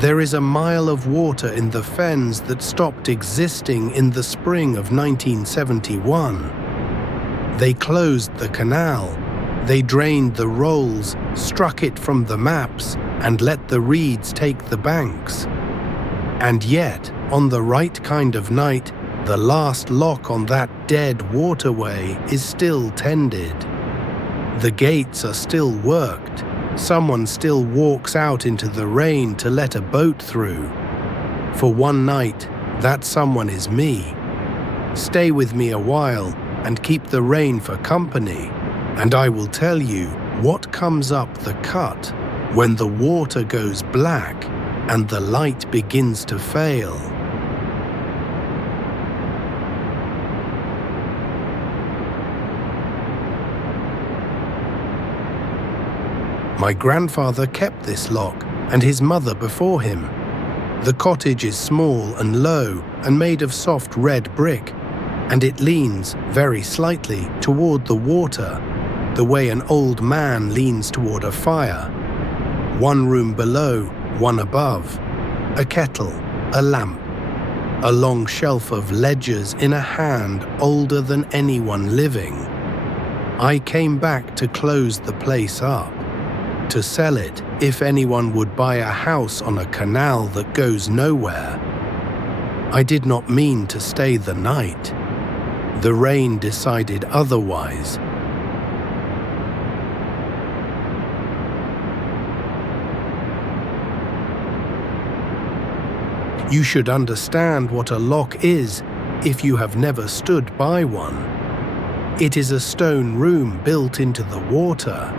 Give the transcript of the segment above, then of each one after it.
There is a mile of water in the fens that stopped existing in the spring of 1971. They closed the canal. They drained the rolls, struck it from the maps, and let the reeds take the banks. And yet, on the right kind of night, the last lock on that dead waterway is still tended. The gates are still worked. Someone still walks out into the rain to let a boat through. For one night, that someone is me. Stay with me a while and keep the rain for company, and I will tell you what comes up the cut when the water goes black and the light begins to fail. My grandfather kept this lock, and his mother before him. The cottage is small and low and made of soft red brick, and it leans, very slightly, toward the water, the way an old man leans toward a fire. One room below, one above. A kettle, a lamp, a long shelf of ledgers in a hand older than anyone living. I came back to close the place up, to sell it if anyone would buy a house on a canal that goes nowhere. I did not mean to stay the night. The rain decided otherwise. You should understand what a lock is if you have never stood by one. It is a stone room built into the water.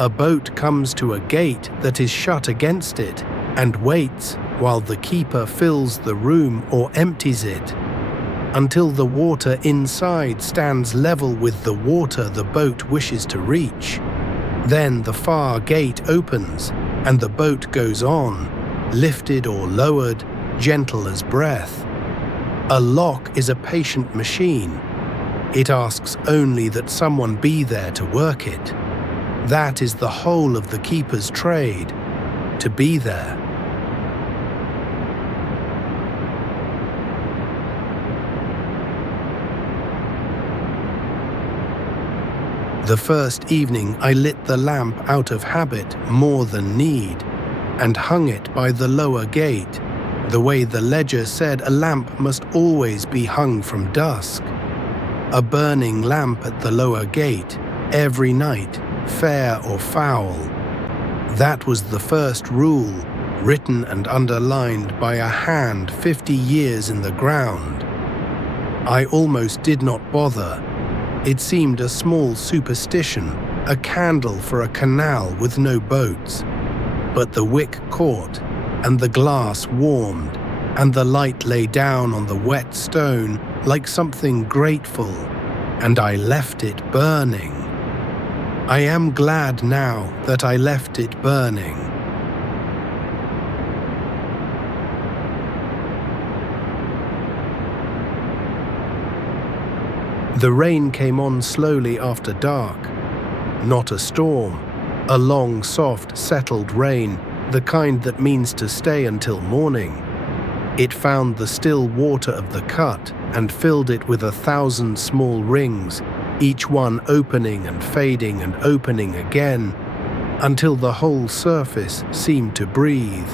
A boat comes to a gate that is shut against it and waits while the keeper fills the room or empties it, until the water inside stands level with the water the boat wishes to reach. Then the far gate opens and the boat goes on, lifted or lowered, gentle as breath. A lock is a patient machine. It asks only that someone be there to work it. That is the whole of the keeper's trade, to be there. The first evening I lit the lamp out of habit more than need, and hung it by the lower gate, the way the ledger said a lamp must always be hung from dusk. A burning lamp at the lower gate, every night, fair or foul. That was the first rule, written and underlined by a hand 50 years in the ground. I almost did not bother. It seemed a small superstition, a candle for a canal with no boats. But the wick caught, and the glass warmed, and the light lay down on the wet stone like something grateful, and I left it burning. I am glad now that I left it burning. The rain came on slowly after dark. Not a storm, a long, soft, settled rain, the kind that means to stay until morning. It found the still water of the cut and filled it with 1,000 small rings, each one opening and fading and opening again, until the whole surface seemed to breathe.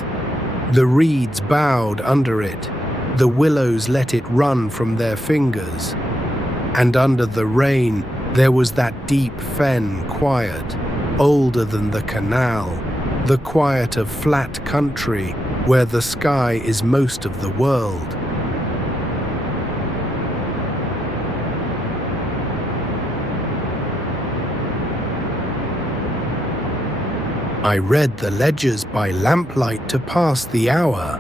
The reeds bowed under it, the willows let it run from their fingers, and under the rain there was that deep fen quiet, older than the canal, the quiet of flat country where the sky is most of the world. I read the ledgers by lamplight to pass the hour.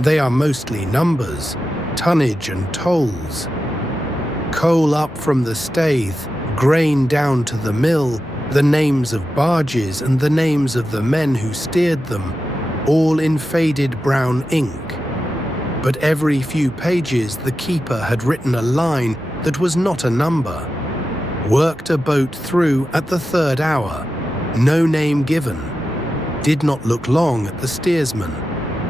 They are mostly numbers, tonnage and tolls. Coal up from the Staithe, grain down to the mill, the names of barges and the names of the men who steered them, all in faded brown ink. But every few pages the keeper had written a line that was not a number. Worked a boat through at the 3rd hour. No name given. Did not look long at the steersman.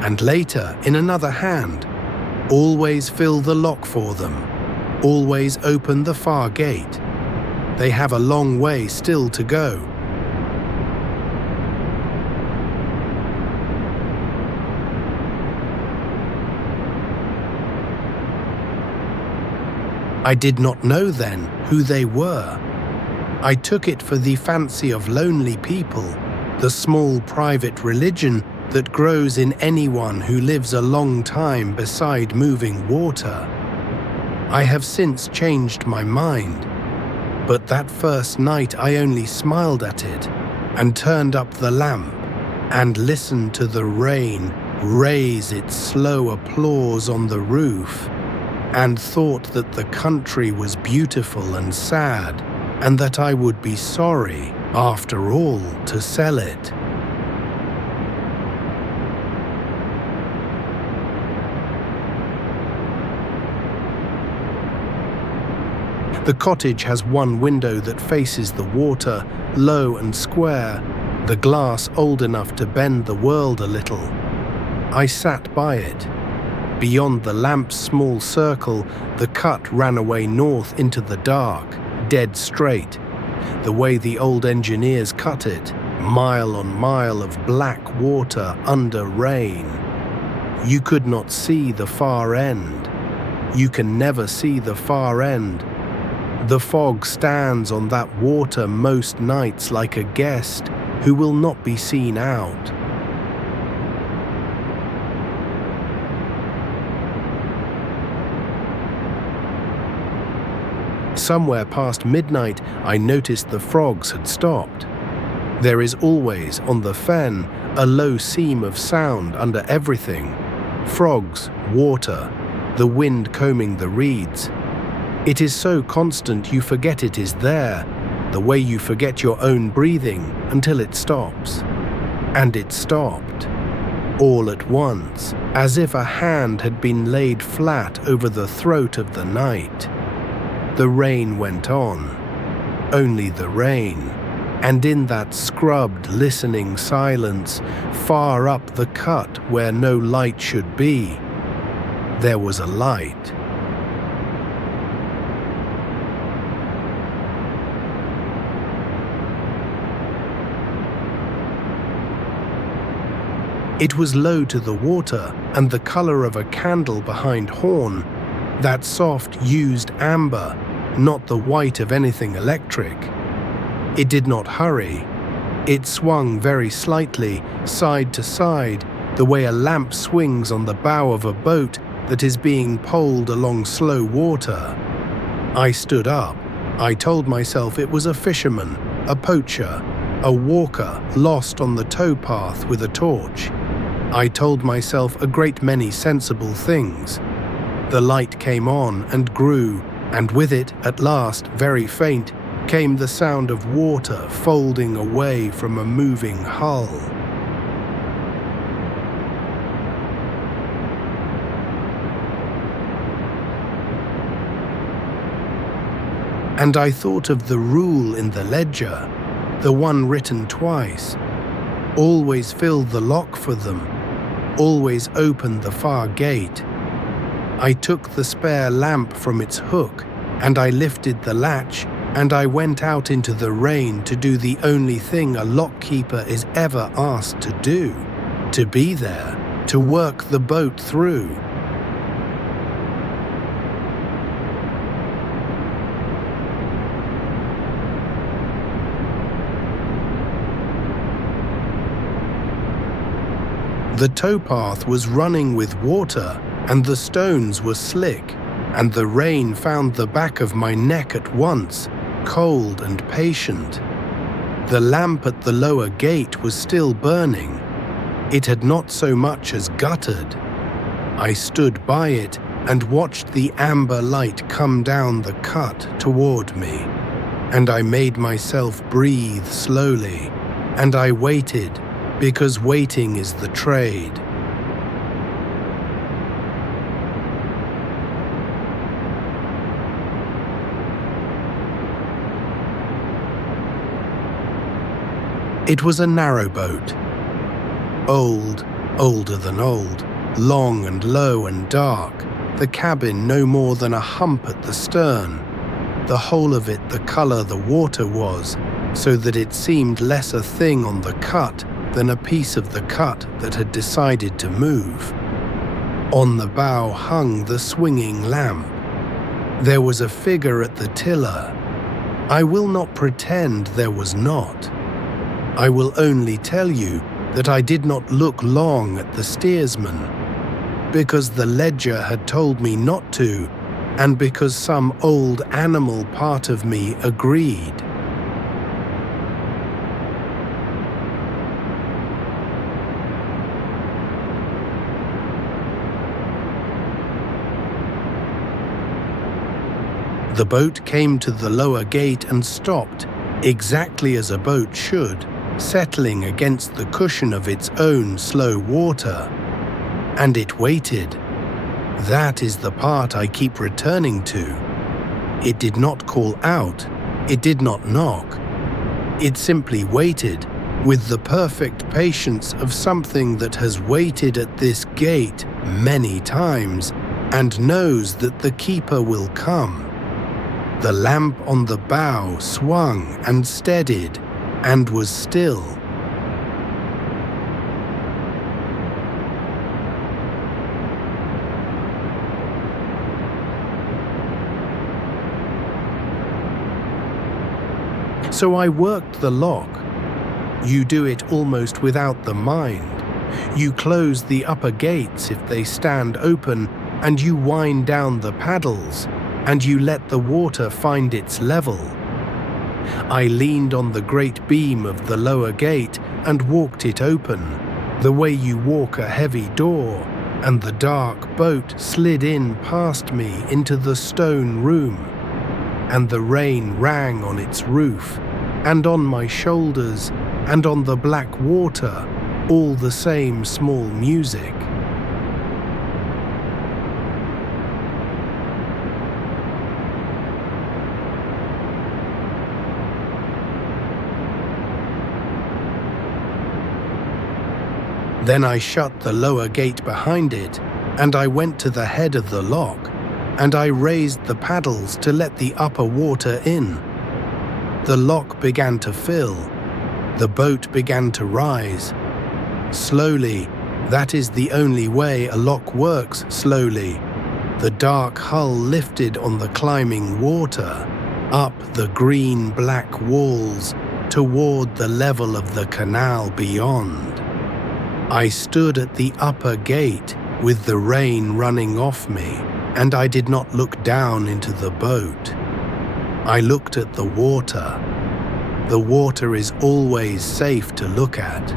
and later, in another hand, always fill the lock for them, always open the far gate. They have a long way still to go. I did not know then who they were. I took it for the fancy of lonely people, the small private religion that grows in anyone who lives a long time beside moving water. I have since changed my mind, but that first night I only smiled at it and turned up the lamp and listened to the rain raise its slow applause on the roof, and thought that the country was beautiful and sad, and that I would be sorry, after all, to sell it. The cottage has one window that faces the water, low and square, the glass old enough to bend the world a little. I sat by it. Beyond the lamp's small circle, the cut ran away north into the dark, dead straight, the way the old engineers cut it, mile on mile of black water under rain. You could not see the far end. You can never see the far end. The fog stands on that water most nights like a guest who will not be seen out. Somewhere past midnight, I noticed the frogs had stopped. There is always, on the fen, a low seam of sound under everything. Frogs, water, the wind combing the reeds. It is so constant you forget it is there, the way you forget your own breathing until it stops. And it stopped. All at once, as if a hand had been laid flat over the throat of the night. The rain went on, only the rain, and in that scrubbed, listening silence, far up the cut where no light should be, there was a light. It was low to the water and the color of a candle behind horn, that soft, used amber, not the white of anything electric. It did not hurry. It swung very slightly, side to side, the way a lamp swings on the bow of a boat that is being poled along slow water. I stood up. I told myself it was a fisherman, a poacher, a walker lost on the towpath with a torch. I told myself a great many sensible things. The light came on and grew, and with it, at last, very faint, came the sound of water folding away from a moving hull. And I thought of the rule in the ledger, the one written twice. Always fill the lock for them, always open the far gate. I took the spare lamp from its hook, and I lifted the latch, and I went out into the rain to do the only thing a lockkeeper is ever asked to do, to be there, to work the boat through. The towpath was running with water, and the stones were slick, and the rain found the back of my neck at once, cold and patient. The lamp at the lower gate was still burning. It had not so much as guttered. I stood by it and watched the amber light come down the cut toward me, and I made myself breathe slowly, and I waited, because waiting is the trade. It was a narrowboat, old, older than old, long and low and dark, the cabin no more than a hump at the stern, the whole of it the colour the water was, so that it seemed less a thing on the cut than a piece of the cut that had decided to move. On the bow hung the swinging lamp. There was a figure at the tiller. I will not pretend there was not. I will only tell you that I did not look long at the steersman, because the ledger had told me not to, and because some old animal part of me agreed. The boat came to the lower gate and stopped, exactly as a boat should, settling against the cushion of its own slow water. And it waited. That is the part I keep returning to. It did not call out. It did not knock. It simply waited, with the perfect patience of something that has waited at this gate many times and knows that the keeper will come. The lamp on the bow swung and steadied and was still. So I worked the lock. You do it almost without the mind. You close the upper gates if they stand open, and you wind down the paddles, and you let the water find its level. I leaned on the great beam of the lower gate and walked it open, the way you walk a heavy door, and the dark boat slid in past me into the stone room, and the rain rang on its roof, and on my shoulders, and on the black water, all the same small music. Then I shut the lower gate behind it, and I went to the head of the lock, and I raised the paddles to let the upper water in. The lock began to fill. The boat began to rise. Slowly, that is the only way a lock works, slowly. The dark hull lifted on the climbing water, up the green-black walls, toward the level of the canal beyond. I stood at the upper gate with the rain running off me, and I did not look down into the boat. I looked at the water. The water is always safe to look at.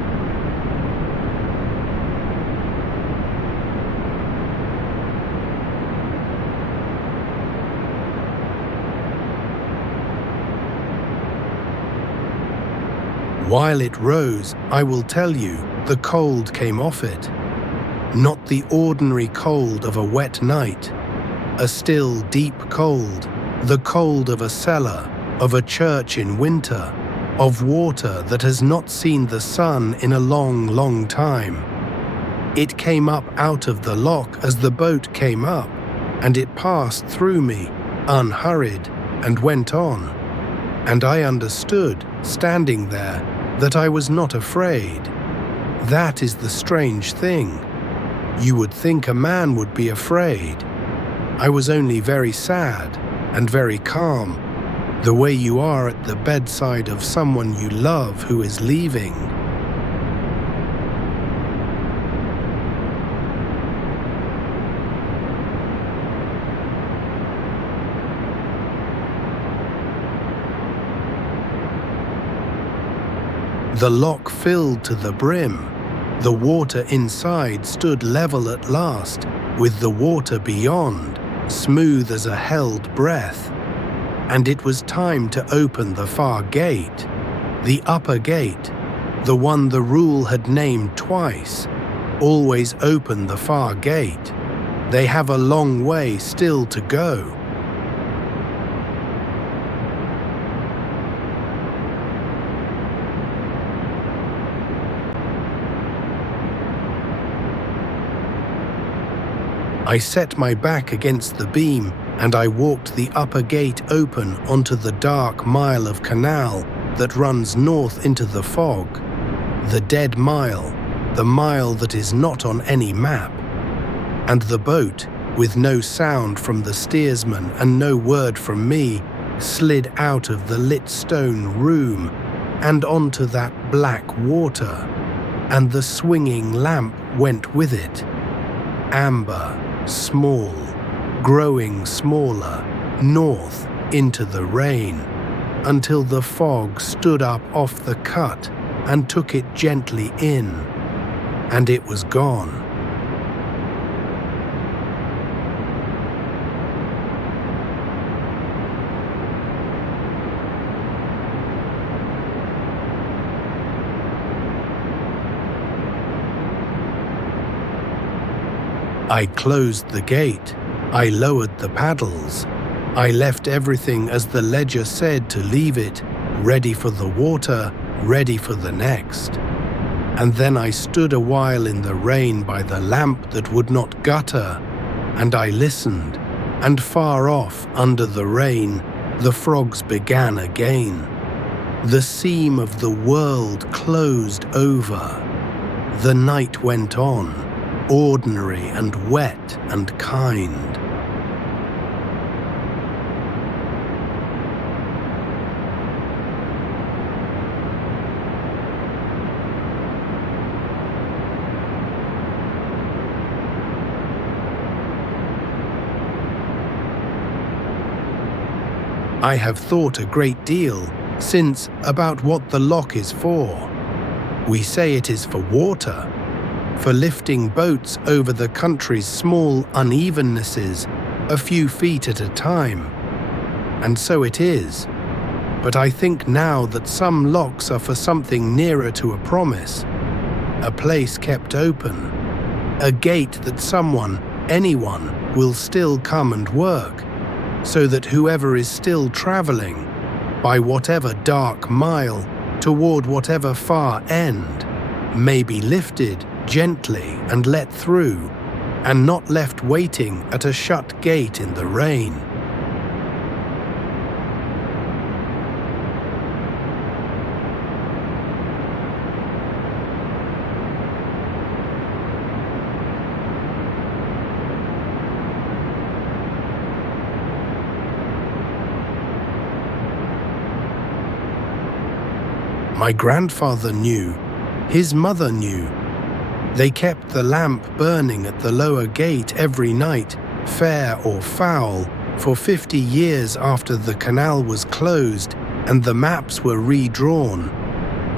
While it rose, I will tell you, the cold came off it. Not the ordinary cold of a wet night. A still, deep cold, the cold of a cellar, of a church in winter, of water that has not seen the sun in a long, long time. It came up out of the lock as the boat came up, and it passed through me, unhurried, and went on. And I understood, standing there, that I was not afraid. That is the strange thing. You would think a man would be afraid. I was only very sad and very calm, the way you are at the bedside of someone you love who is leaving. The lock filled to the brim. The water inside stood level at last, with the water beyond, smooth as a held breath. And it was time to open the far gate, the upper gate, the one the rule had named twice. Always open the far gate. They have a long way still to go. I set my back against the beam and I walked the upper gate open onto the dark mile of canal that runs north into the fog. The dead mile, the mile that is not on any map. And the boat, with no sound from the steersman and no word from me, slid out of the lit stone room and onto that black water, and the swinging lamp went with it. Amber, small, growing smaller, north into the rain, until the fog stood up off the cut and took it gently in, and it was gone. I closed the gate, I lowered the paddles, I left everything as the ledger said to leave it, ready for the water, ready for the next. And then I stood a while in the rain by the lamp that would not gutter, and I listened, and far off under the rain the frogs began again. The seam of the world closed over. The night went on, ordinary and wet and kind. I have thought a great deal since about what the lock is for. We say it is for water, for lifting boats over the country's small unevennnesses a few feet at a time. And so it is. But I think now that some locks are for something nearer to a promise, a place kept open, a gate that someone, anyone, will still come and work, so that whoever is still traveling, by whatever dark mile, toward whatever far end, may be lifted gently and let through, and not left waiting at a shut gate in the rain. My grandfather knew, his mother knew. They kept the lamp burning at the lower gate every night, fair or foul, for 50 years after the canal was closed and the maps were redrawn,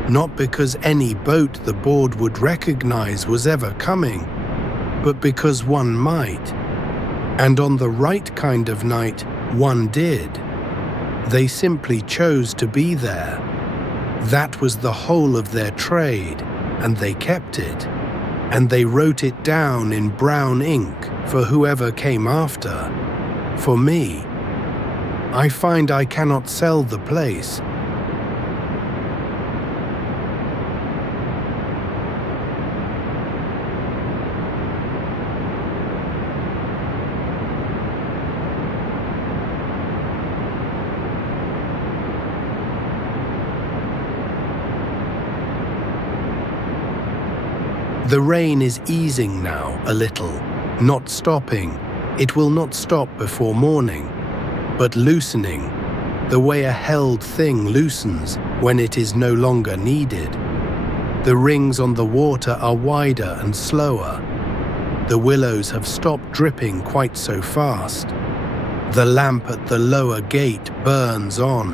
not because any boat the board would recognize was ever coming, but because one might. And on the right kind of night, one did. They simply chose to be there. That was the whole of their trade, and they kept it. And they wrote it down in brown ink for whoever came after. For me, I find I cannot sell the place. The rain is easing now a little, not stopping. It will not stop before morning, but loosening, the way a held thing loosens when it is no longer needed. The rings on the water are wider and slower. The willows have stopped dripping quite so fast. The lamp at the lower gate burns on,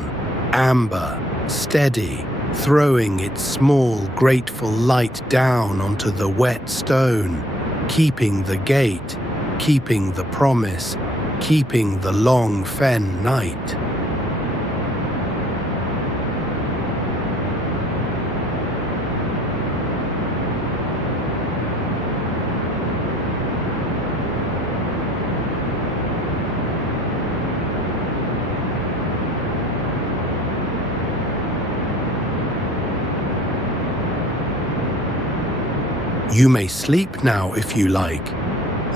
amber, steady, throwing its small, grateful light down onto the wet stone, keeping the gate, keeping the promise, keeping the long fen night. You may sleep now if you like.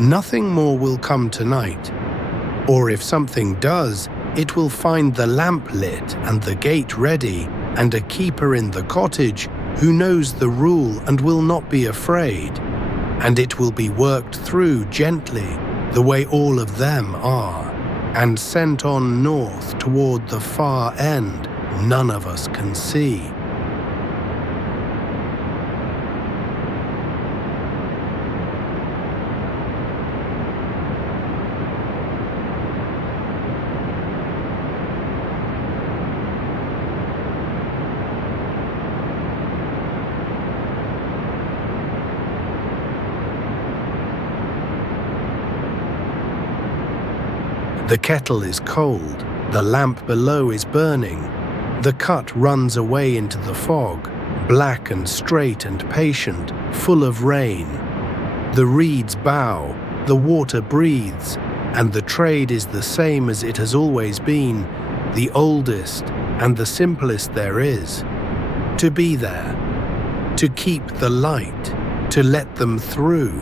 Nothing more will come tonight. Or if something does, it will find the lamp lit and the gate ready, and a keeper in the cottage who knows the rule and will not be afraid. And it will be worked through gently, the way all of them are, and sent on north toward the far end none of us can see. The kettle is cold, the lamp below is burning, the cut runs away into the fog, black and straight and patient, full of rain. The reeds bow, the water breathes, and the trade is the same as it has always been, the oldest and the simplest there is. To be there, to keep the light, to let them through.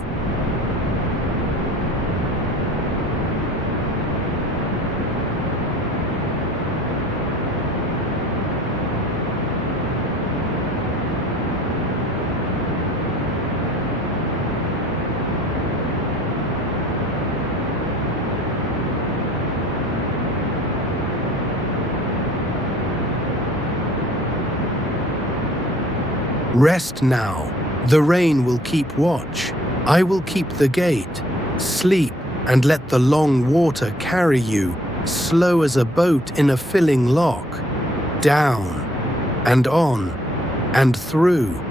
Rest now, the rain will keep watch, I will keep the gate. Sleep and let the long water carry you, slow as a boat in a filling lock. Down, and on, and through.